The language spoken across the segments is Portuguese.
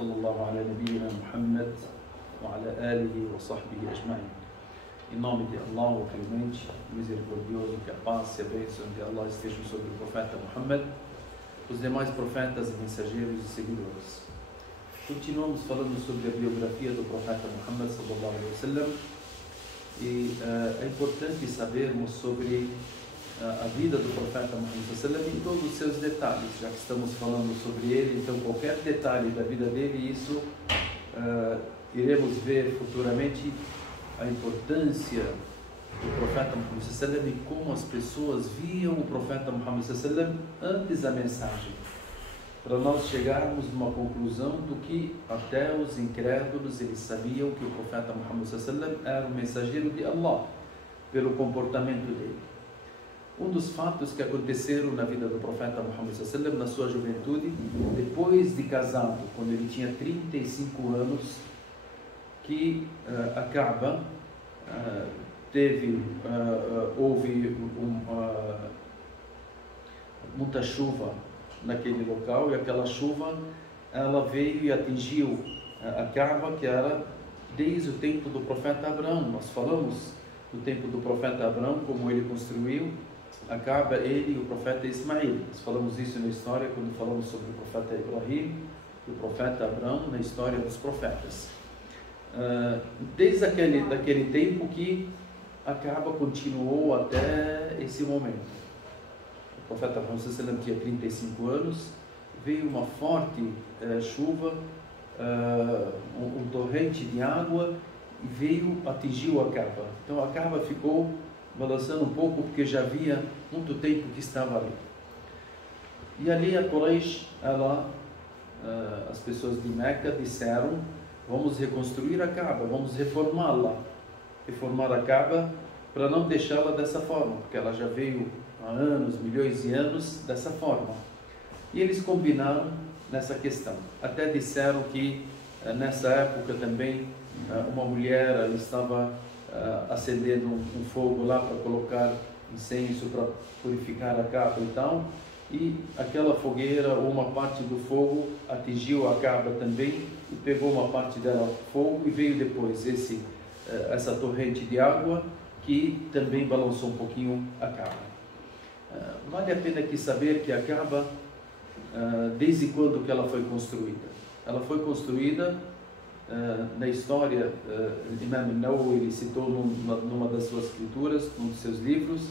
وصلى الله على نبينا محمد وعلى آله وصحبه أجمعين. Em nome de Allah, o clemente, misericordioso, que a paz e a bênção de Allah estejam sobre o profeta Muhammad, os demais profetas, mensageiros e seguidores. Continuamos falando sobre a biografia do profeta Muhammad sallallahu alaihi wasallam e é importante sabermos sobre a vida do profeta Muhammad sallallahu alaihi wasallam em todos os seus detalhes, já que estamos falando sobre ele. Então qualquer detalhe da vida dele, isso iremos ver futuramente a importância do profeta Muhammad sallallahu alaihi wasallam e como as pessoas viam o profeta Muhammad sallallahu alaihi wasallam antes da mensagem, para nós chegarmos numa conclusão do que até os incrédulos eles sabiam que o profeta Muhammad sallallahu alaihi wasallam era o mensageiro de Allah pelo comportamento dele. Um dos fatos que aconteceram na vida do profeta Muhammad sallallahu alaihi wasallam na sua juventude, depois de casado, quando ele tinha 35 anos, que a Kaaba houve muita chuva naquele local, e aquela chuva ela veio e atingiu a Kaaba, que era desde o tempo do profeta Abraão. Nós falamos do tempo do profeta Abraão, como ele construiu a Kaaba, ele e o profeta Ismael. Nós falamos isso na história quando falamos sobre o profeta Ibrahim e o profeta Abraão, na história dos profetas. Desde daquele tempo que a Kaaba continuou até esse momento. O profeta Muhammad sallallahu alaihi wasallam tinha 35 anos, veio uma forte chuva, um torrente de água, e atingiu a Kaaba. Então a Kaaba ficou balançando um pouco, porque já havia muito tempo que estava ali. E ali a Quraysh, as pessoas de Meca disseram: vamos reconstruir a Kaaba, vamos reformá-la. Reformar a Kaaba para não deixá-la dessa forma, porque ela já veio há anos, milhões de anos, dessa forma. E eles combinaram nessa questão. Até disseram que nessa época também uma mulher ela estava acendendo um fogo lá para colocar incenso, para purificar a Kaaba e tal. E aquela fogueira, ou uma parte do fogo, atingiu a Kaaba também e pegou uma parte dela fogo, e veio depois essa torrente de água que também balançou um pouquinho a Kaaba. Vale a pena aqui saber que a Kaaba, desde quando que ela foi construída? Ela foi construída na história, Imam Nawawi ele citou numa das suas escrituras, num dos seus livros,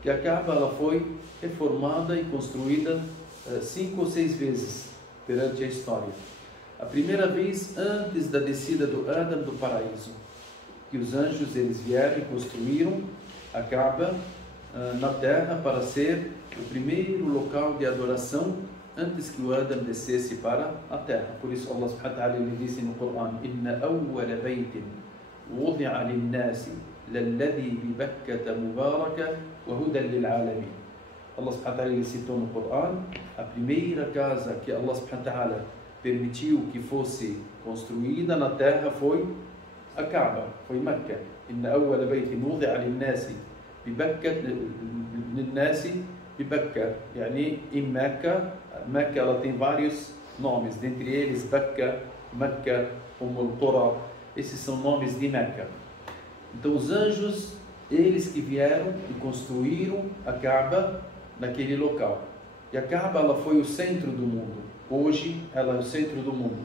que a Kaaba ela foi reformada e construída 5 ou 6 vezes perante a história. A primeira vez antes da descida do Adam do paraíso, que os anjos eles vieram e construíram a Kaaba na terra para ser o primeiro local de adoração antes que o Adam descesse para a terra. Por isso Allah subhanahu wa ta'ala ele disse no Corão: Inna awwala baytin wudi'a lin-nasi lalladhi bi Bakkata mubaraka wa hudan lil-alamin. Allah subhanahu wa ta'ala ele citou no Corão a primeira casa que Allah subhanahu wa ta'ala permitiu que fosse construída na terra foi a Kaaba, foi Meca. Inna awwala baytin wudi'a lin-nasi bi Bakkata lin-nasi bi Bakka, yani em Meca. Meca ela tem vários nomes, dentre eles Bakka, Mecca, Qura. Esses são nomes de Meca. Então os anjos, eles que vieram e construíram a Kaaba naquele local. E a Kaaba ela foi o centro do mundo. Hoje ela é o centro do mundo.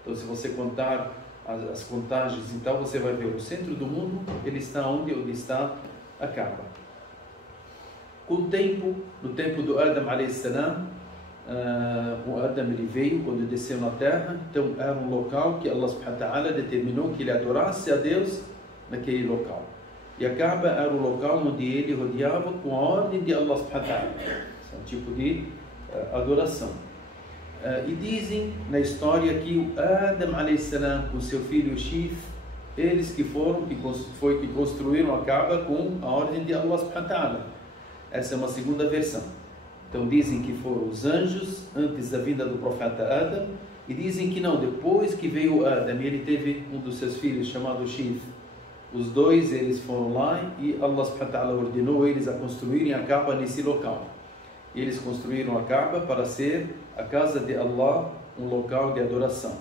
Então se você contar as contagens e tal, você vai ver o centro do mundo, ele está onde está a Kaaba. Com o tempo, no tempo do Adam alayhi salam, o Adam ele veio quando desceu na terra. Então era um local que Allah subhanahu wa ta'ala determinou que ele adorasse a Deus naquele local. E a Kaaba era o local onde ele rodeava com a ordem de Allah subhanahu wa ta'ala. Esse é um tipo de adoração. E dizem na história que o Adam alayhi salam com seu filho Shif, eles que construíram a Kaaba com a ordem de Allah subhanahu wa ta'ala. Essa é uma segunda versão. Então dizem que foram os anjos antes da vinda do profeta Adam, e dizem que não, depois que veio Adam, ele teve um dos seus filhos chamado Shif. Os dois eles foram lá e Allah subhanahu wa ta'ala ordenou eles a construírem a Kaaba nesse local. E eles construíram a Kaaba para ser a casa de Allah, um local de adoração.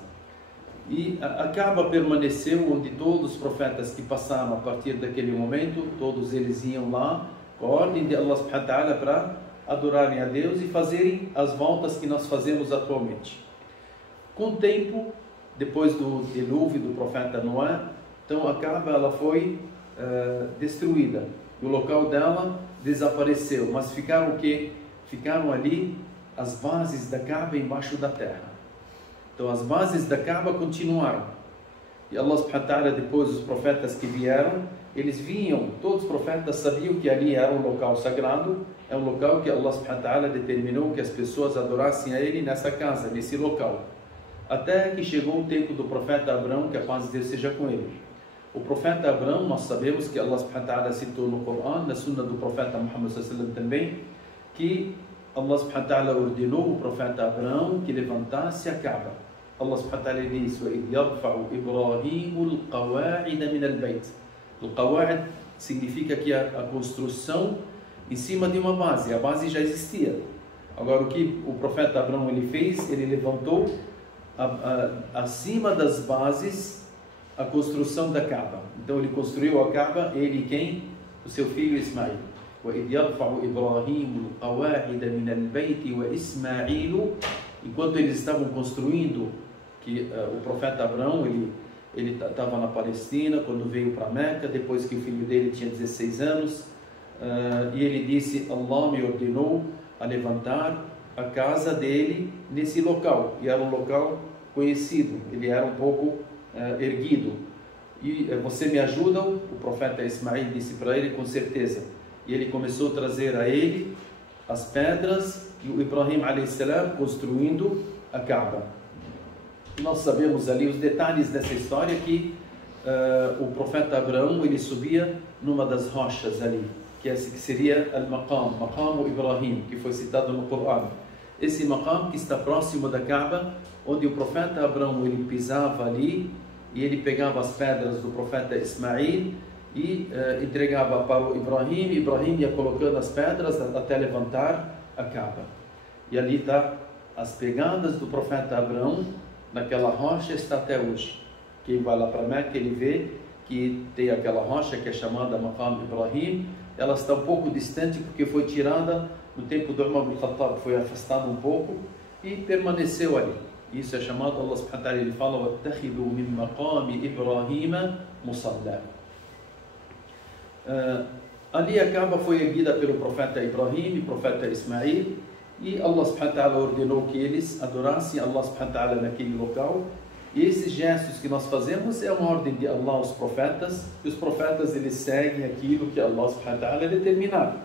E a Kaaba permaneceu onde todos os profetas que passaram a partir daquele momento, todos eles iam lá com a ordem de Allah subhanahu wa ta'ala para adorarem a Deus e fazerem as voltas que nós fazemos atualmente. Com o tempo, depois do dilúvio do profeta Noé, então a Kaaba ela foi destruída. O local dela desapareceu, mas ficaram o quê? Ficaram ali as bases da Kaaba embaixo da terra. Então as bases da Kaaba continuaram. E Allah subhanahu wa ta'ala, depois os profetas que vieram, eles vinham, todos os profetas sabiam que ali era um local sagrado, é um local que Allah subhanahu wa ta'ala determinou que as pessoas adorassem a Ele nessa casa, nesse local. Até que chegou o tempo do profeta Abraão, que a paz de Deus seja com ele. O profeta Abraão, nós sabemos que Allah subhanahu wa ta'ala citou no Corão, na sunna do profeta Muhammad sallallahu alaihi wasallam também, que Allah subhanahu wa ta'ala ordenou o profeta Abraão que levantasse a Kaaba. Allah subhanahu wa ta'ala diz: وَإِذْ يَرْفَعُ إِبْرَاهِيمُ الْقَوَاعِدَ مِنَ الْبَيْتِ. O qawa'id significa que a construção em cima de uma base, a base já existia. Agora o que o profeta Abraão ele fez, ele levantou acima das bases a construção da Kaaba. Então ele construiu a Kaaba, ele e quem? O seu filho Ismael. وَإِذْ يَرْفَعُ إِبْرَاهِيمُ الْقَوَاعِدَ مِنَ الْبَيْتِ وَإِسْمَاعِيلُ. Enquanto eles estavam construindo, que o profeta Abraão ele estava na Palestina quando veio para Meca, depois que o filho dele tinha 16 anos, e ele disse: Allah me ordenou a levantar a casa dele nesse local, e era um local conhecido, ele era um pouco erguido, e você me ajuda? O profeta Ismael disse para ele: com certeza. E ele começou a trazer a ele as pedras, e o Ibrahim a.s. construindo a Kaaba. Nós sabemos ali os detalhes dessa história, que o profeta Abraão ele subia numa das rochas ali, que seria al-Maqam, Maqam Ibrahim, que foi citado no Corão. Esse Maqam que está próximo da Kaaba, onde o profeta Abraão ele pisava ali, e ele pegava as pedras do profeta Ismael e entregava para o Ibrahim. Ibrahim ia colocando as pedras até levantar a Kaaba. E ali está as pegadas do profeta Abraão. Naquela rocha está até hoje. Quem vai lá para Meca, ele vê que tem aquela rocha que é chamada Maqam Ibrahim. Ela está um pouco distante porque foi tirada no tempo do Umar ibn Khattab, foi afastada um pouco e permaneceu ali. Isso é chamado, Allah subhanahu wa ta'ala ele fala: وَاتَّخِذُوا مِنْ مَقَامِ إِبْرَاهِيمَ مُصَلَّى. Ali a Kaaba foi erguida pelo profeta Ibrahim e profeta Ismael, e Allah subhanahu wa ta'ala ordenou que eles adorassem Allah subhanahu wa ta'ala naquele local. E esses gestos que nós fazemos é uma ordem de Allah aos profetas, e os profetas eles seguem aquilo que Allah subhanahu wa ta'ala determinar.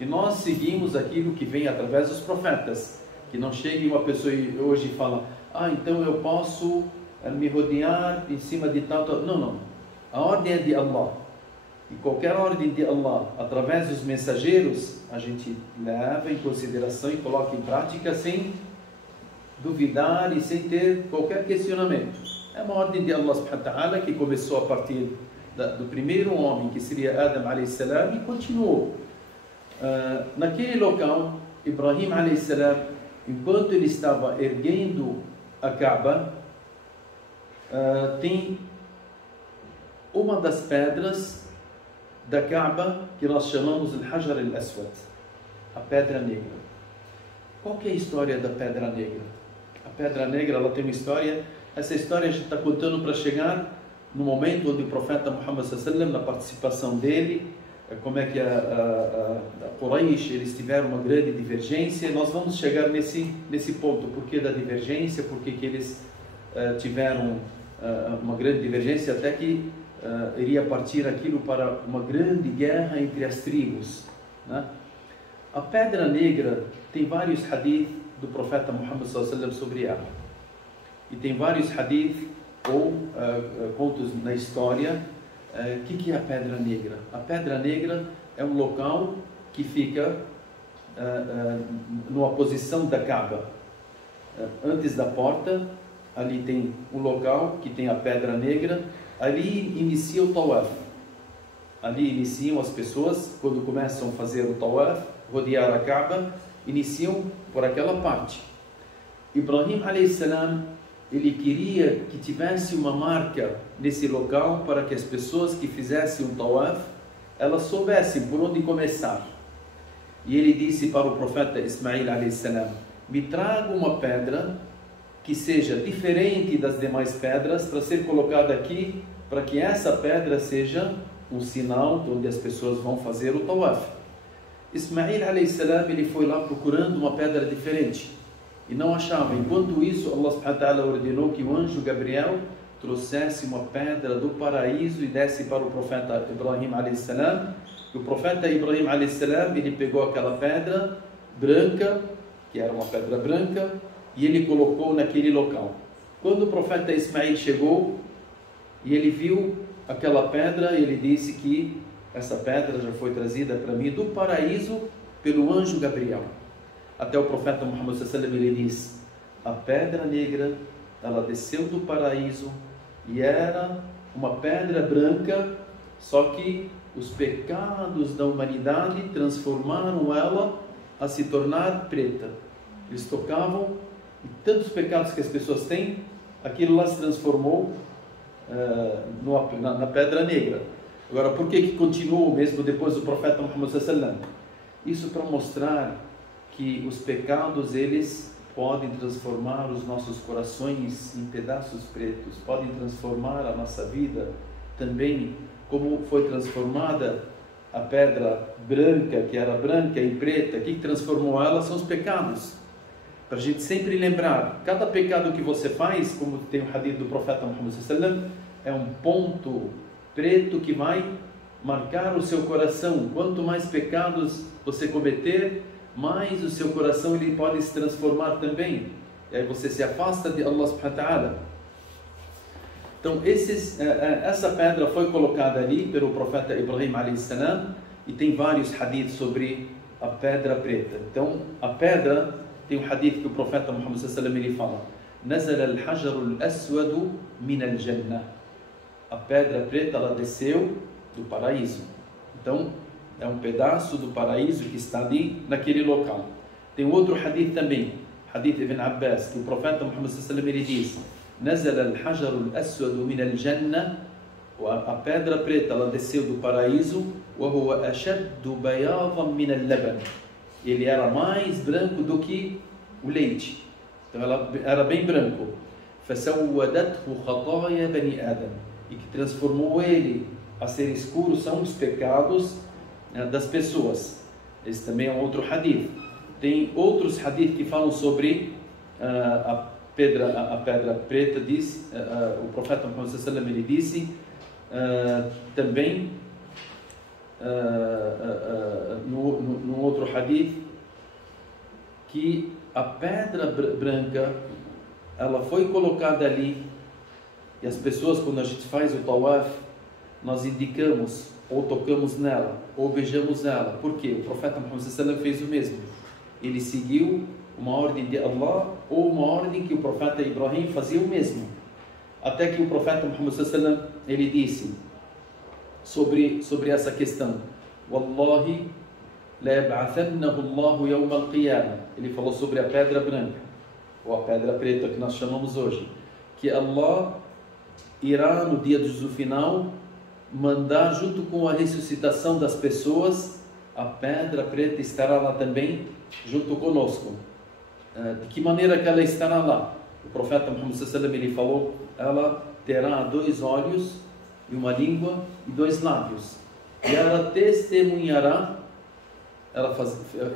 E nós seguimos aquilo que vem através dos profetas. Que não chegue uma pessoa hoje e fala: então eu posso me rodear em cima de tal... Não, não. A ordem é de Allah. E qualquer ordem de Allah, através dos mensageiros, a gente leva em consideração e coloca em prática sem duvidar e sem ter qualquer questionamento. É uma ordem de Allah subhanahu wa ta'ala que começou a partir do primeiro homem, que seria Adam a.s. e continuou. Naquele local, Ibrahim a.s., enquanto ele estava erguendo a Kaaba, tem uma das pedras da Kaaba que nós chamamos de Hajar al-Aswad, a pedra negra. Qual que é a história da pedra negra? A pedra negra ela tem uma história. Essa história a gente está contando para chegar no momento onde o profeta Muhammad sallallahu alaihi wasallam, na participação dele, como é que a Quraysh eles tiveram uma grande divergência. Nós vamos chegar nesse ponto, por que da divergência, por que eles tiveram uma grande divergência, até que iria partir aquilo para uma grande guerra entre as tribos, né? A pedra negra tem vários hadith do profeta Muhammad sallallahu alaihi wasallam sobre ela, e tem vários hadith ou contos na história. O que é a pedra negra? A pedra negra é um local que fica numa posição da Kaaba, antes da porta. Ali tem um local que tem a pedra negra. Ali inicia o tawaf. Ali iniciam as pessoas, quando começam a fazer o tawaf, rodear a Kaaba, iniciam por aquela parte. Ibrahim a.s., ele queria que tivesse uma marca nesse local para que as pessoas que fizessem um tawaf, elas soubessem por onde começar. E ele disse para o profeta Ismail a.s. me traga uma pedra que seja diferente das demais pedras para ser colocada aqui, para que essa pedra seja um sinal onde as pessoas vão fazer o tawaf. Ismail a.s. ele foi lá procurando uma pedra diferente e não achava. Enquanto isso, Allah subhanahu wa ta'ala ordenou que o anjo Gabriel trouxesse uma pedra do paraíso e desse para o profeta Ibrahim a.s. E o profeta Ibrahim a.s. ele pegou aquela pedra branca, que era uma pedra branca, e ele colocou naquele local. Quando o profeta Ismail chegou e ele viu aquela pedra, ele disse que essa pedra já foi trazida para mim do paraíso pelo anjo Gabriel. Até o profeta Muhammad sallallahu alaihi wasallam ele diz: a pedra negra, ela desceu do paraíso e era uma pedra branca, só que os pecados da humanidade transformaram ela a se tornar preta. Eles tocavam e tantos pecados que as pessoas têm, aquilo lá se transformou na pedra negra. Agora, por que continuou mesmo depois do profeta Muhammad sallallahu alaihi wasallam? Isso para mostrar que os pecados, eles podem transformar os nossos corações em pedaços pretos, podem transformar a nossa vida também, como foi transformada a pedra branca, que era branca e preta. O que transformou ela são os pecados. Para a gente sempre lembrar, cada pecado que você faz, como tem o hadith do profeta Muhammad sallallahu alaihi wasallam, é um ponto preto que vai marcar o seu coração. Quanto mais pecados você cometer, mais o seu coração ele pode se transformar também. E aí você se afasta de Allah subhanahu wa ta'ala. Então essa pedra foi colocada ali pelo profeta Ibrahim a.s. e tem vários hadiths sobre a pedra preta. Então a pedra, tem um hadith que o profeta Muhammad sallallahu alaihi wasallam ele fala: "Nazala al-hajar al-aswad min al-jannah." A pedra preta, ela desceu do paraíso. Então é um pedaço do paraíso que está ali naquele local. Tem outro hadith também, hadith Ibn Abbas, que o profeta Muhammad sallallahu alaihi wasallam ele diz: "Nazala al-hajar al-aswad min al-jannah." A pedra preta, ela desceu do paraíso. "Wa huwa ashaddu bayadan min al-laban." Ele era mais branco do que o leite. Então ela era bem branco. فَسَوَّدَتْهُ خَطَايَا بَنِي آدَمَ. E que transformou ele a ser escuro são os pecados das pessoas. Esse também é um outro hadith. Tem outros hadith que falam sobre a pedra preta. Diz, o profeta Muhammad sallallahu alaihi wasallam ele disse também no outro hadith, que a pedra branca ela foi colocada ali, e as pessoas, quando a gente faz o tawaf, nós indicamos ou tocamos nela ou beijamos ela. Por quê? O profeta Muhammad sallallahu alaihi wasallam fez o mesmo. Ele seguiu uma ordem de Allah ou uma ordem que o profeta Ibrahim fazia o mesmo. Até que o profeta Muhammad sallallahu alaihi wasallam ele disse sobre essa questão: "Wallahi la yab'athannahu Allahu yawm al-qiyamah." Ele falou sobre a pedra branca ou a pedra preta que nós chamamos hoje, que Allah irá no dia do juízo final mandar, junto com a ressuscitação das pessoas, a pedra preta estará lá também junto conosco. De que maneira que ela estará lá? O profeta Muhammad sallallahu alaihi wasallam ele falou: ela terá 2 olhos e uma língua e 2 lábios, e ela testemunhará,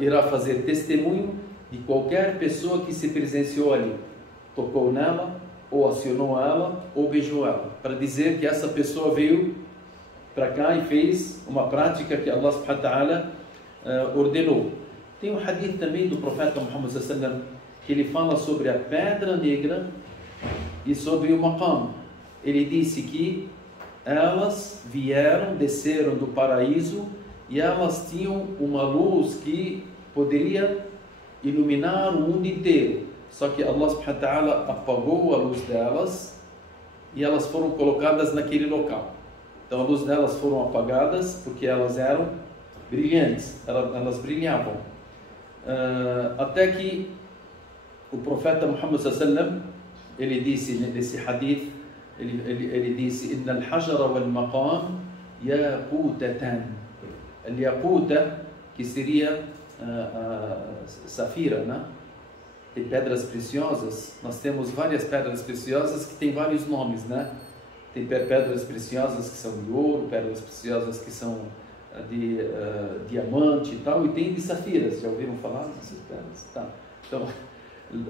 irá fazer testemunho de qualquer pessoa que se presenciou ali, tocou nela, ou acionou ela, ou beijou ela, para dizer que essa pessoa veio para cá e fez uma prática que Allah subhanahu wa ta'ala ordenou. Tem um hadith também do profeta Muhammad sallallahu alaihi wasallam que ele fala sobre a pedra negra e sobre o maqam. Ele disse que elas desceram do paraíso, e elas tinham uma luz que poderia iluminar o mundo inteiro. Só que Allah subhanahu wa ta'ala apagou a luz delas e elas foram colocadas naquele local. Então a luz delas foram apagadas porque elas eram brilhantes, elas brilhavam. Até que o profeta Muhammad sallallahu alaihi wasallam ele disse nesse hadith, ele disse: Inna al-hajara wal-maqam yaqutatan. Al-yaquta, que seria safira, né? Tem pedras preciosas. Nós temos várias pedras preciosas que têm vários nomes, né? Tem pedras preciosas que são de ouro, pedras preciosas que são de diamante e tal, e tem de safiras. Já ouviram falar dessas pedras? Tá. Então,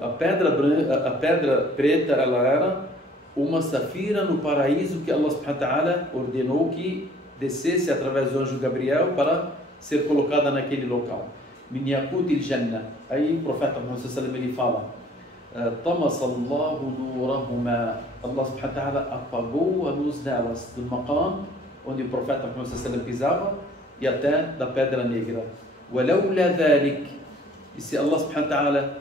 a pedra preta, ela era uma safira no paraíso que Allah subhanahu wa ta'ala ordenou que descesse através do anjo Gabriel para ser colocada naquele local. Min yaqutil jannah. Aí o profeta Muhammad sallallahu alaihi wasallam ele fala: Tamasallahu nurahuma. Allah subhanahu wa ta'ala apagou a luz delas do maqam, onde o profeta Muhammad sallallahu alaihi wasallam pisava, e até da pedra negra. Walawla dhalik. E se Allah subhanahu wa ta'ala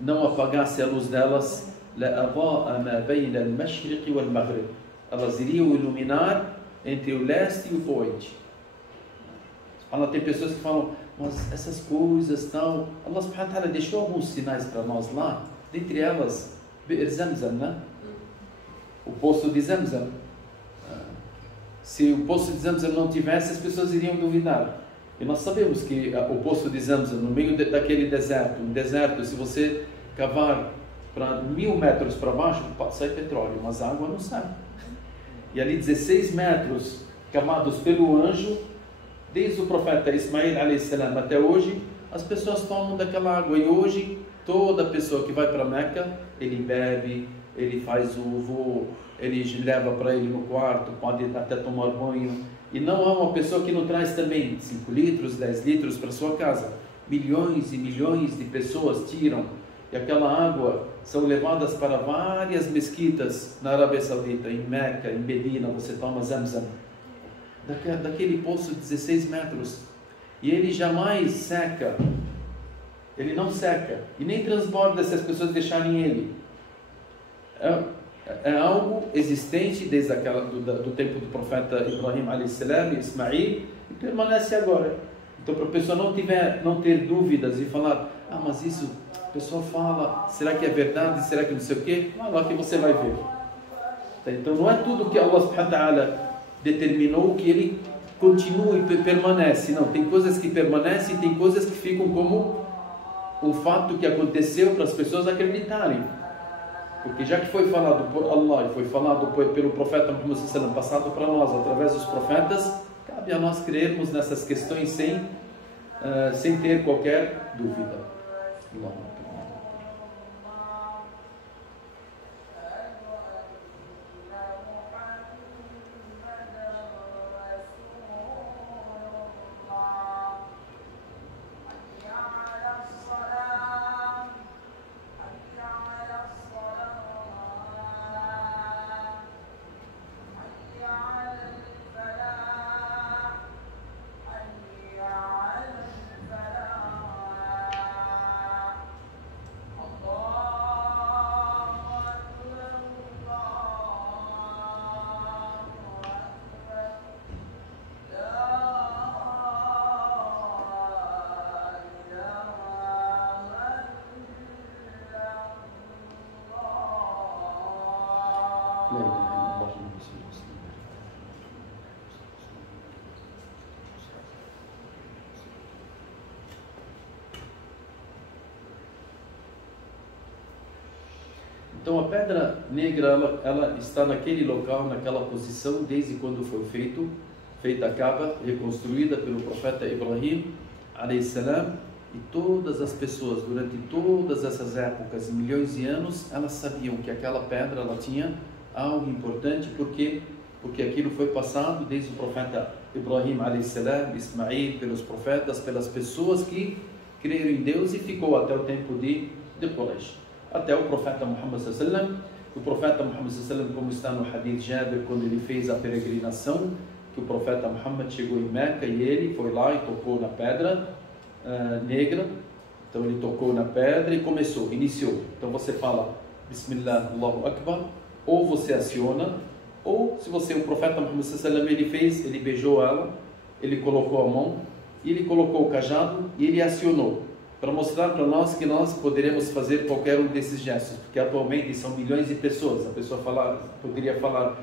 não apagasse a luz delas, la adaa ma bayna al-mashriq wal-maghrib. Elas iriam iluminar entre o leste e o oeste. Tem pessoas que falam: mas essas coisas tal, Allah subhanahu wa ta'ala deixou alguns sinais para nós lá, dentre elas Bi'r Zamzam, né? O poço de Zamzam. Se o poço de Zamzam não tivesse, as pessoas iriam duvidar. E nós sabemos que o poço de Zamzam, no meio daquele deserto, um deserto, se você cavar para 1000 metros para baixo, sai petróleo, mas a água não sai. E ali 16 metros cavados pelo anjo, desde o profeta Ismail a.s. até hoje, as pessoas tomam daquela água. E hoje, toda pessoa que vai para Meca, ele bebe, ele faz uvo, ele leva para ele no quarto, pode até tomar banho. E não há uma pessoa que não traz também 5 litros, 10 litros para sua casa. Milhões e milhões de pessoas tiram. E aquela água são levadas para várias mesquitas na Arábia Saudita, em Meca, em Medina, você toma Zamzam. Daquele poço de 16 metros. E ele jamais seca. Ele não seca. E nem transborda se as pessoas deixarem ele. É algo existente desde do tempo do profeta Ibrahim a.s. e Ismail, e permanece agora. Então, para a pessoa não ter dúvidas e falar: mas isso, a pessoa fala, será que é verdade, será que não sei o quê? Lá que você vai ver. Então, não é tudo que Allah subhanahu wa ta'ala determinou que ele continue e permanece. Não, tem coisas que permanecem e tem coisas que ficam como um fato que aconteceu para as pessoas acreditarem. Porque já que foi falado por Allah e foi falado pelo profeta Muhammad sallallahu alaihi wasallam, passado para nós através dos profetas, cabe a nós crermos nessas questões sem ter qualquer dúvida. Então a pedra negra ela está naquele local, naquela posição, desde quando foi feita a Kaaba, reconstruída pelo profeta Ibrahim a.s. E todas as pessoas, durante todas essas épocas, milhões de anos, elas sabiam que aquela pedra ela tinha algo importante, porque aquilo foi passado desde o profeta Ibrahim a.s., Ismail, pelos profetas, pelas pessoas que creram em Deus, e ficou até o tempo de Quraysh. Até o profeta Muhammad sallallahu alaihi wasallam. O profeta Muhammad sallallahu alaihi wasallam, como está no hadith Jabir, quando ele fez a peregrinação, que o profeta Muhammad chegou em Meca e ele foi lá e tocou na pedra negra. Então ele tocou na pedra e iniciou. Então você fala Bismillah, Allahu Akbar, ou você aciona, ou se o profeta Muhammad sallallahu alaihi wasallam ele beijou ela, ele colocou a mão, e ele colocou o cajado e ele acionou. para mostrar para nós que nós poderemos fazer qualquer um desses gestos, porque atualmente são milhões de pessoas. A pessoa poderia falar,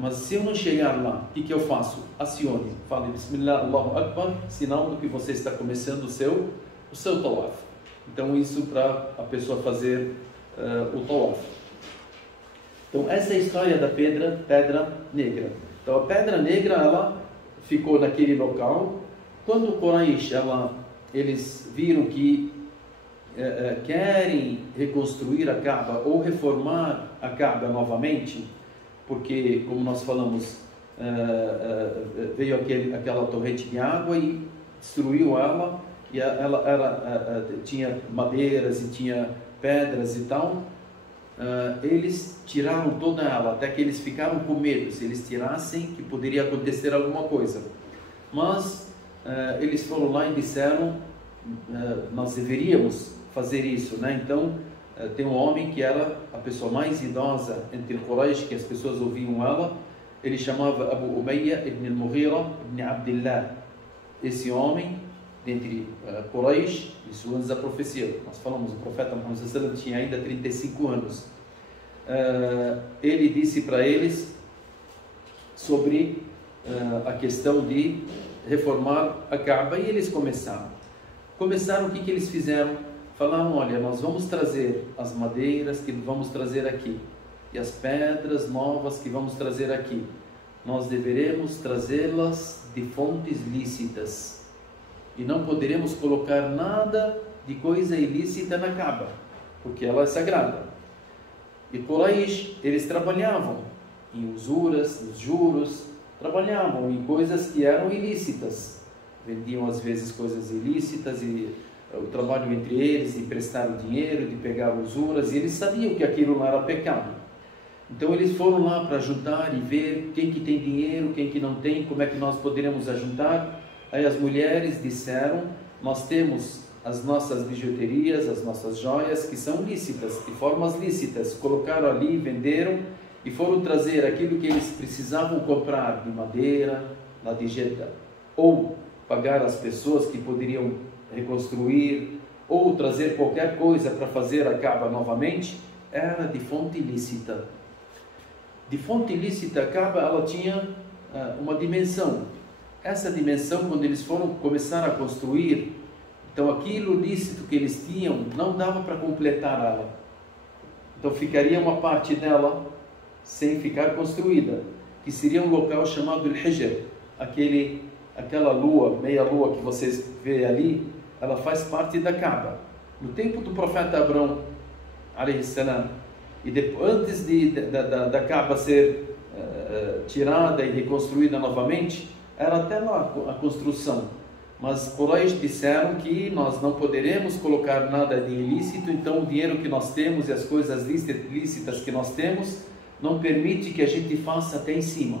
mas se eu não chegar lá, o que eu faço? Acione, fale Bismillah, Allahu Akbar, sinal do que você está começando o seu tawaf. Então isso para a pessoa fazer o tawaf. Então essa é a história da pedra negra. Então a pedra negra, ela ficou naquele local. Quando o Quraysh, eles viram que querem reconstruir a Kaaba ou reformar a Kaaba novamente, porque, como nós falamos, veio aquela torrente de água e destruiu ela, e ela tinha madeiras e tinha pedras e tal. Eles tiraram toda ela, até que eles ficaram com medo, se eles tirassem, que poderia acontecer alguma coisa. Mas eles foram lá e disseram, nós deveríamos fazer isso, né? Então tem um homem que era a pessoa mais idosa entre Quraysh, que as pessoas ouviam ela. Ele chamava Abu Umayya ibn al-Mughira ibn Abdillah. Esse homem, dentre Quraysh, isso antes da profecia, nós falamos, o profeta Muhammad sallallahu alaihi wasallam tinha ainda 35 anos. Ele disse para eles sobre a questão de reformar a Kaaba, e eles começaram. O que eles fizeram? Falaram, olha, nós vamos trazer as madeiras que vamos trazer aqui, e as pedras novas que vamos trazer aqui. Nós deveremos trazê-las de fontes lícitas, e não poderemos colocar nada de coisa ilícita na Kaaba, porque ela é sagrada. E Quraysh, eles trabalhavam em usuras, nos juros, trabalhavam em coisas que eram ilícitas, vendiam às vezes coisas ilícitas, e o trabalho entre eles de emprestar o dinheiro, de pegar usuras, e eles sabiam que aquilo não era pecado. Então eles foram lá para juntar e ver quem que tem dinheiro, quem que não tem, como é que nós poderíamos ajuntar. Aí as mulheres disseram, nós temos as nossas bijuterias, as nossas joias que são lícitas, de formas lícitas, colocaram ali, venderam, e foram trazer aquilo que eles precisavam comprar de madeira, lá de Jeddah, ou pagar as pessoas que poderiam reconstruir, ou trazer qualquer coisa para fazer a Kaaba novamente, era de fonte ilícita. De fonte ilícita, a Kaaba, ela tinha uma dimensão. Essa dimensão, quando eles começaram a construir, então aquilo lícito que eles tinham, não dava para completar ela. Então ficaria uma parte dela sem ficar construída, que seria um local chamado Al-Hijr, aquela lua, meia lua que vocês veem ali, ela faz parte da Kaaba. No tempo do profeta Abrão, alayhi salam, e antes da Kaaba ser tirada e reconstruída novamente, era até lá a construção. Mas Quraysh disseram que nós não poderemos colocar nada de ilícito, então o dinheiro que nós temos e as coisas lícitas que nós temos não permite que a gente faça até em cima.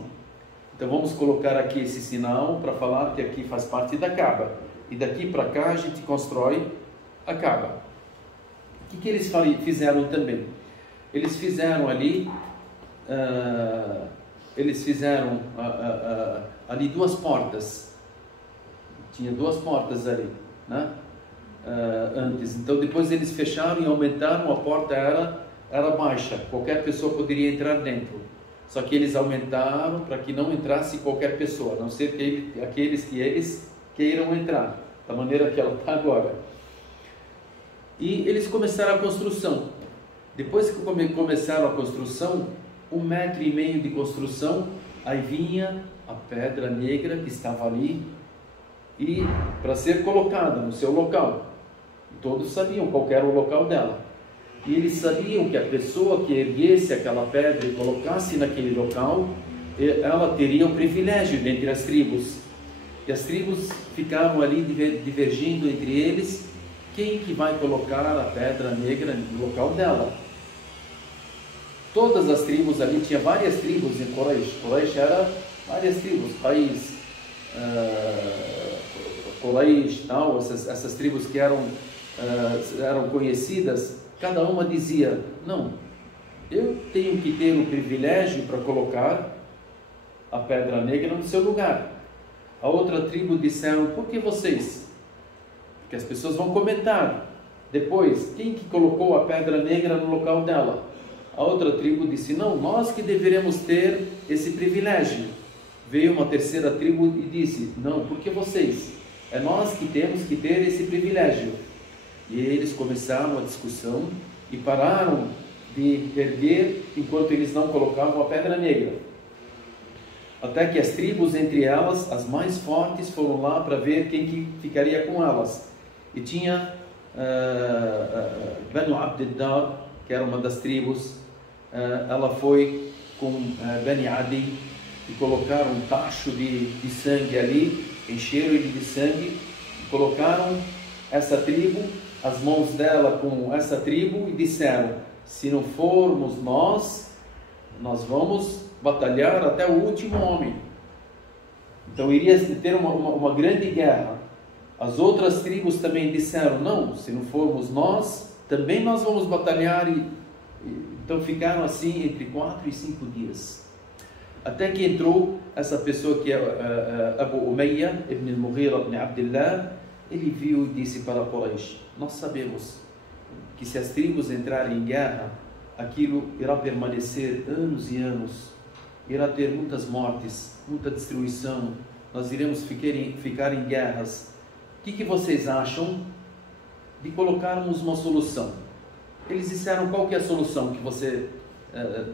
Então vamos colocar aqui esse sinal para falar que aqui faz parte da Kaaba, e daqui para cá a gente constrói a Kaaba. O que eles fizeram também? Eles fizeram ali ali duas portas. Tinha duas portas ali, né? Antes. Então depois eles fecharam e aumentaram, a porta era baixa, qualquer pessoa poderia entrar dentro. Só que eles aumentaram para que não entrasse qualquer pessoa, a não ser que aqueles que eles queiram entrar, da maneira que ela está agora. E eles começaram a construção. Depois que começaram a construção, 1,5 metros de construção, aí vinha a pedra negra que estava ali, e para ser colocada no seu local. Todos sabiam qual era o local dela. E eles sabiam que a pessoa que erguesse aquela pedra e colocasse naquele local, ela teria o privilégio dentre as tribos. E as tribos ficaram ali divergindo entre eles, quem que vai colocar a pedra negra no local dela. Todas as tribos ali, tinha várias tribos em Quraysh. Quraysh era várias tribos, país, Quraysh, tal, essas tribos que eram conhecidas, cada uma dizia, não, eu tenho que ter o privilégio para colocar a pedra negra no seu lugar. A outra tribo disseram, por que vocês? porque as pessoas vão comentar depois, quem que colocou a pedra negra no local dela? A outra tribo disse, não, nós que deveremos ter esse privilégio. Veio uma terceira tribo e disse, não, porque vocês? É nós que temos que ter esse privilégio. E eles começaram a discussão e pararam de erguer enquanto eles não colocavam a pedra negra. Até que as tribos, entre elas, as mais fortes, foram lá para ver quem que ficaria com elas. E tinha Banu Abdiddar, que era uma das tribos, ela foi com Bani Adi e colocaram um tacho de sangue ali, encheram ele de sangue, e colocaram essa tribo, as mãos dela com essa tribo e disseram, se não formos nós vamos batalhar até o último homem. Então iria ter uma grande guerra. As outras tribos também disseram, não, se não formos nós, também nós vamos batalhar. Então ficaram assim entre 4 e 5 dias. Até que entrou essa pessoa que é Abu Umayya ibn al-Mughira ibn Abdullah. Ele viu e disse para Quraysh, nós sabemos que se as tribos entrarem em guerra, aquilo irá permanecer anos e anos, irá ter muitas mortes, muita destruição, nós iremos ficar em guerras. O que vocês acham de colocarmos uma solução? Eles disseram, qual que é a solução que você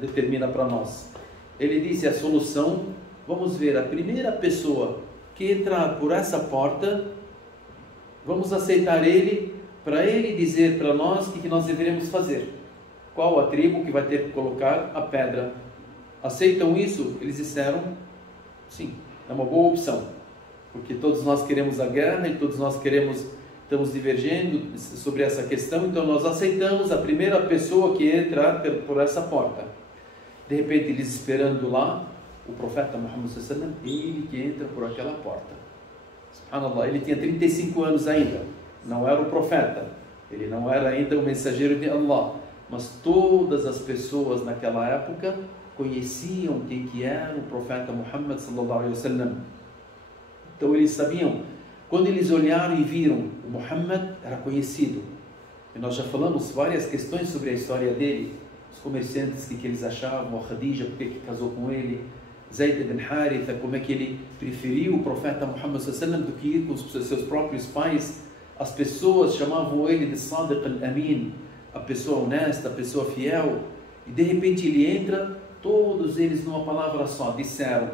determina para nós? Ele disse, a solução, vamos ver, a primeira pessoa que entrar por essa porta, vamos aceitar ele, para ele dizer para nós o que nós deveremos fazer. Qual a tribo que vai ter que colocar a pedra? Aceitam isso? Eles disseram, sim, é uma boa opção, porque todos nós queremos a guerra e todos nós estamos divergindo sobre essa questão, então nós aceitamos a primeira pessoa que entrar por essa porta. De repente, eles esperando lá, o profeta Muhammad sallallahu alaihi wasallam, ele que entra por aquela porta. Subhanallah, ele tinha 35 anos ainda, não era o profeta, ele não era ainda o mensageiro de Allah, mas todas as pessoas naquela época conheciam quem que era o profeta Muhammad sallallahu alaihi wasallam. Então eles sabiam, quando eles olharam e viram, o Muhammad era conhecido. E nós já falamos várias questões sobre a história dele, os comerciantes, que eles achavam, a Khadija, porque que casou com ele, Zayd ibn Haritha, como é que ele preferiu o profeta Muhammad sallallahu alaihi wasallam do que ir com os seus próprios pais. As pessoas chamavam ele de Sadiq al-Amin, a pessoa honesta, a pessoa fiel, e de repente ele entra, todos eles numa palavra só disseram,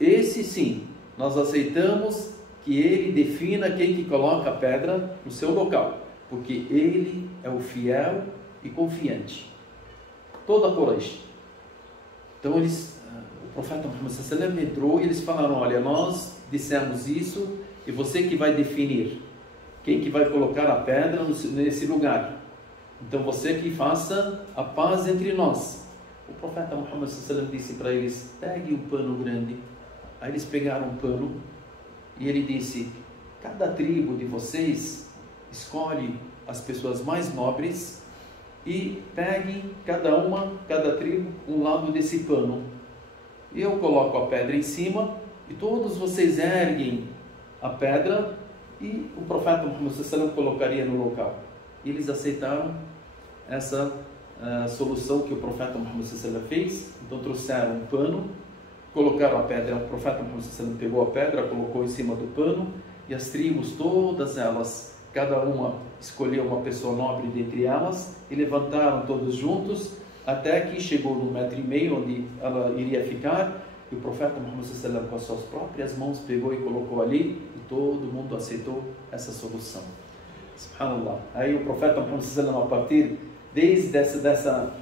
esse sim, nós aceitamos que ele defina quem que coloca a pedra no seu local, porque ele é o fiel e confiante. Toda a Quraysh. Então o profeta Muhammad sallallahu alaihi wasallam entrou e eles falaram, olha, nós dissemos isso e você que vai definir quem que vai colocar a pedra nesse lugar. Então você que faça a paz entre nós. O profeta Muhammad sallallahu alaihi wasallam disse para eles, pegue um pano grande. Aí eles pegaram um pano e ele disse, cada tribo de vocês escolhe as pessoas mais nobres e pegue cada tribo, um lado desse pano. Eu coloco a pedra em cima e todos vocês erguem a pedra e o profeta Muhammad sallallahu alaihi wasallam colocaria no local. E eles aceitaram essa solução que o profeta Muhammad sallallahu alaihi wasallam fez. Então trouxeram um pano, colocaram a pedra, o profeta Muhammad sallallahu alaihi wasallam pegou a pedra, colocou em cima do pano e as tribos, todas elas, cada uma escolheu uma pessoa nobre dentre elas e levantaram todos juntos até que chegou no 1,5 metro onde ela iria ficar, e o profeta Muhammad sallallahu alaihi wasallam com as suas próprias mãos pegou e colocou ali e todo mundo aceitou essa solução. Subhanallah. Aí o profeta Muhammad sallallahu alaihi wasallam, a partir desde dessa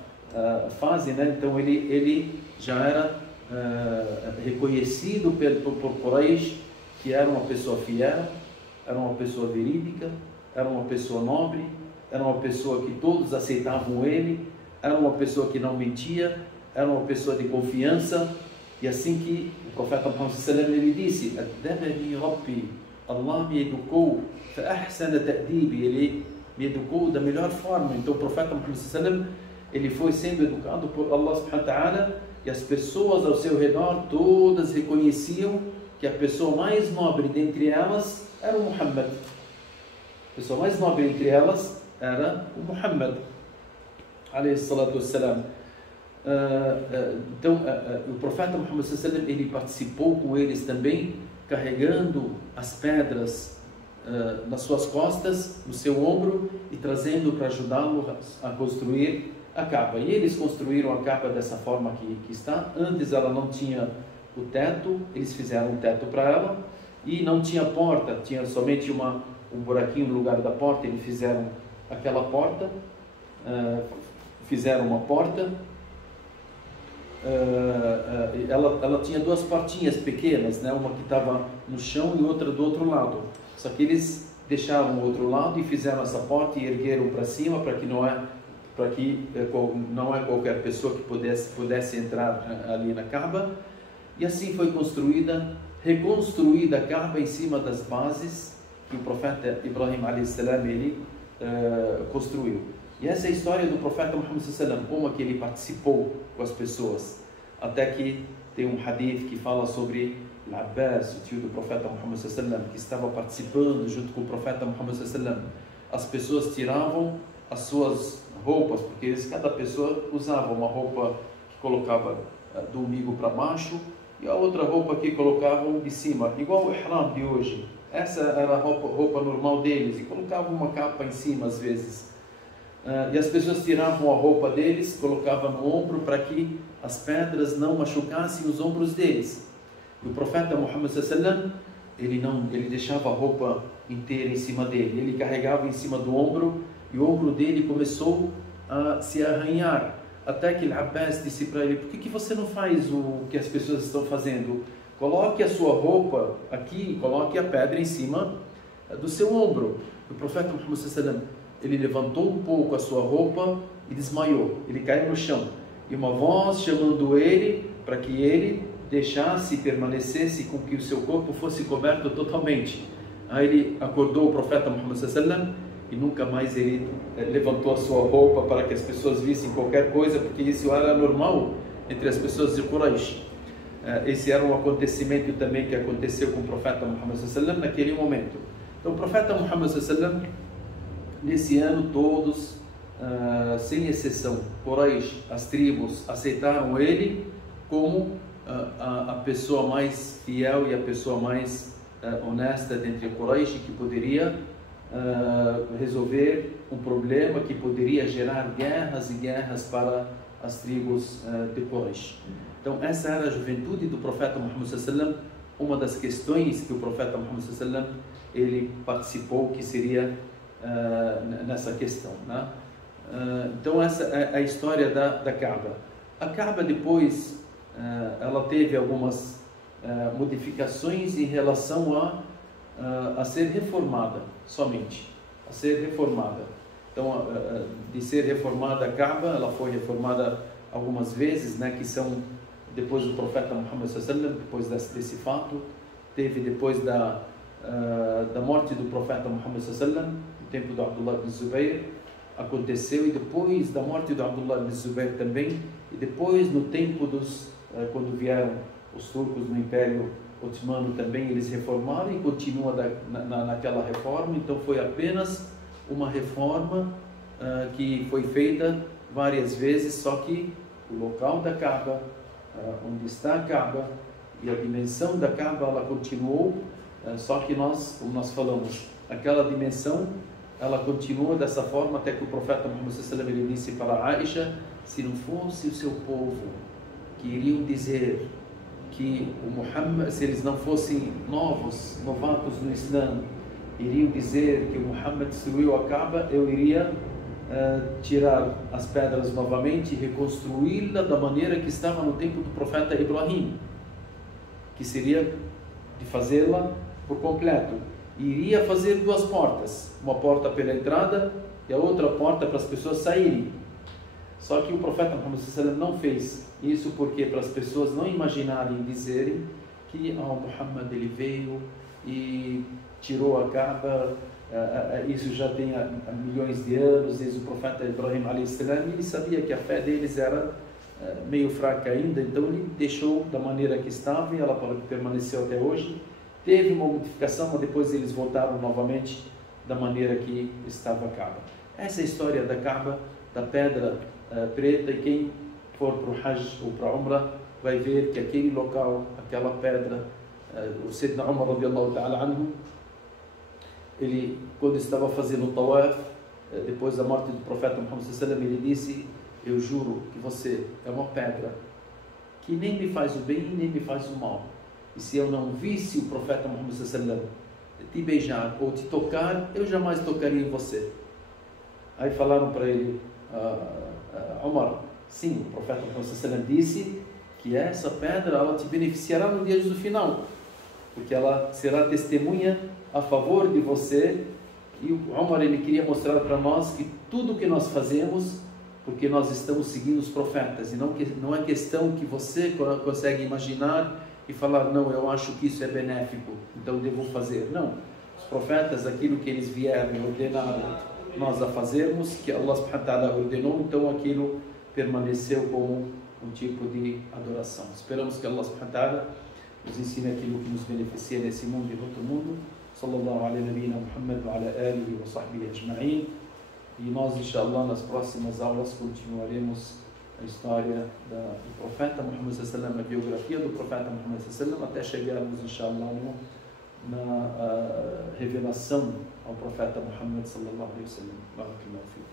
fase, né, então ele já era reconhecido por Quraysh que era uma pessoa fiel, era uma pessoa verídica, era uma pessoa nobre, era uma pessoa que todos aceitavam ele, era uma pessoa que não mentia, era uma pessoa de confiança. E assim que o profeta Muhammad sallallahu alaihi wasallam ele disse, "Adabani Rabbi", Allah me educou, "Fa'ahsana ta'dibi", ele me educou da melhor forma. Então o profeta Muhammad sallallahu alaihi wasallam ele foi sendo educado por Allah subhanahu wa ta'ala, e as pessoas ao seu redor todas reconheciam que a pessoa mais nobre dentre elas era o Muhammad. pessoa mais nobre entre elas era o Muhammad, alayhi salatu wassalam. Então, o profeta Muhammad sallallahu alaihi wasallam, ele participou com eles também, carregando as pedras nas suas costas, no seu ombro, e trazendo para ajudá-lo a construir a Kaaba. E eles construíram a Kaaba dessa forma que está. Antes ela não tinha o teto, eles fizeram um teto para ela, e não tinha porta, tinha somente um buraquinho no lugar da porta. Eles fizeram aquela porta, fizeram uma porta. Ela tinha duas portinhas pequenas, né? Uma que estava no chão e outra do outro lado. Só que eles deixaram o outro lado e fizeram essa porta e ergueram para cima para que não é qualquer pessoa que pudesse entrar ali na Kaaba. E assim foi reconstruída a Kaaba em cima das bases que o profeta Ibrahim a.s. ele construiu. E essa é a história do profeta Muhammad sallallahu alaihi wasallam, como que ele participou com as pessoas, até que tem um hadith que fala sobre Al-Abbas, o tio do profeta Muhammad sallallahu alaihi wasallam, que estava participando junto com o profeta Muhammad sallallahu alaihi wasallam. As pessoas tiravam as suas roupas, porque cada pessoa usava uma roupa que colocava do umbigo para baixo e a outra roupa que colocavam de cima, igual o ihram de hoje. Essa era a roupa normal deles, e colocavam uma capa em cima às vezes. E as pessoas tiravam a roupa deles, colocavam no ombro para que as pedras não machucassem os ombros deles. E o profeta Muhammad sallallahu alaihi wasallam, ele deixava a roupa inteira em cima dele, ele carregava em cima do ombro, e o ombro dele começou a se arranhar, até que Al-Abbas disse para ele: por que você não faz o que as pessoas estão fazendo? Coloque a sua roupa aqui, coloque a pedra em cima do seu ombro. O profeta Muhammad sallallahu alaihi wasallam, ele levantou um pouco a sua roupa e desmaiou, ele caiu no chão, e uma voz chamando ele para que ele permanecesse com que o seu corpo fosse coberto totalmente. Aí ele acordou o profeta Muhammad sallallahu alaihi wasallam, e nunca mais ele levantou a sua roupa para que as pessoas vissem qualquer coisa, porque isso era normal entre as pessoas de Quraysh. Esse era um acontecimento também que aconteceu com o profeta Muhammad sallallahu alaihi wasallam naquele momento. Então o profeta Muhammad sallallahu alaihi wasallam, nesse ano todos, sem exceção, Quraysh, as tribos, aceitaram ele como a pessoa mais fiel e a pessoa mais honesta dentre Quraysh, que poderia resolver um problema que poderia gerar guerras e guerras para as tribos de Quraysh. Então essa era a juventude do profeta Muhammad sallallahu alaihi wasallam. Uma das questões que o profeta Muhammad sallallahu alaihi wasallam ele participou, que seria nessa questão, né? Então essa é a história da Kaaba. A Kaaba depois ela teve algumas modificações em relação a ser reformada, somente a ser reformada. Então de ser reformada a Kaaba, ela foi reformada algumas vezes, né, que são depois do profeta Muhammad sallallahu alaihi wasallam, depois desse fato. Teve depois da morte do profeta Muhammad sallallahu alaihi wasallam, no tempo do Abdullah ibn Zubayr, aconteceu, e depois da morte do Abdullah ibn Zubayr também, e depois no tempo quando vieram os turcos no Império Otomano também, eles reformaram e continua naquela reforma. Então foi apenas uma reforma que foi feita várias vezes, só que o local da Kaaba, onde está a Kaaba e a dimensão da Kaaba, ela continuou, só que como nós falamos, aquela dimensão ela continua dessa forma, até que o profeta Muhammad sallallahu alaihi wasallam disse para Aisha: se não fosse o seu povo que iriam dizer que o Muhammad, se eles não fossem novatos no Islã, iriam dizer que o Muhammad destruiu a Kaaba, eu iria tirar as pedras novamente e reconstruí-la da maneira que estava no tempo do profeta Ibrahim, que seria de fazê-la por completo. E iria fazer duas portas, uma porta pela entrada e a outra porta para as pessoas saírem. Só que o profeta Muhammad sallallahu alaihi wasallam não fez isso, porque para as pessoas não imaginarem e dizerem que Muhammad ele veio e tirou a Kaaba, isso já tem há milhões de anos, desde o profeta Ibrahim a.s. Ele sabia que a fé deles era meio fraca ainda, então ele deixou da maneira que estava e ela permaneceu até hoje. Teve uma modificação, mas depois eles voltaram novamente da maneira que estava a Kaaba. Essa é a história da Kaaba, da pedra preta, e quem for para o Hajj ou para a Umrah vai ver que aquele local, aquela pedra, o Sayyidina Umar radiallahu ta'ala anhu, ele, quando estava fazendo o Tawaf, depois da morte do profeta Muhammad sallallahu alaihi wasallam, ele disse: eu juro que você é uma pedra que nem me faz o bem nem me faz o mal, e se eu não visse o profeta Muhammad sallallahu alaihi wasallam te beijar ou te tocar, eu jamais tocaria em você. Aí falaram para ele: Umar, sim, o profeta Muhammad sallallahu alaihi wasallam disse que essa pedra ela te beneficiará no dia do final, porque ela será testemunha a favor de você. E o Umar, ele queria mostrar para nós que tudo que nós fazemos, porque nós estamos seguindo os profetas, e não é questão que você consegue imaginar e falar: não, eu acho que isso é benéfico, então devo fazer. Não, os profetas, aquilo que eles vieram e ordenaram nós a fazermos, que Allah subhanahu wa ta'ala ordenou, então aquilo permaneceu como um tipo de adoração. Esperamos que Allah subhanahu wa ta'ala nos ensine aquilo que nos beneficia nesse mundo e no outro mundo. Sallallahu alaihi nabiyina Muhammad wa ala alihi wa sahbihi ajma'in. E nós, inshallah, nas próximas aulas continuaremos a história do profeta Muhammad sallallahu alaihi wasallam, a biografia do profeta Muhammad sallallahu alaihi wasallam, até chegarmos, inshallah, na revelação ao profeta Muhammad sallallahu alaihi wasallam. Barakallahu fiik.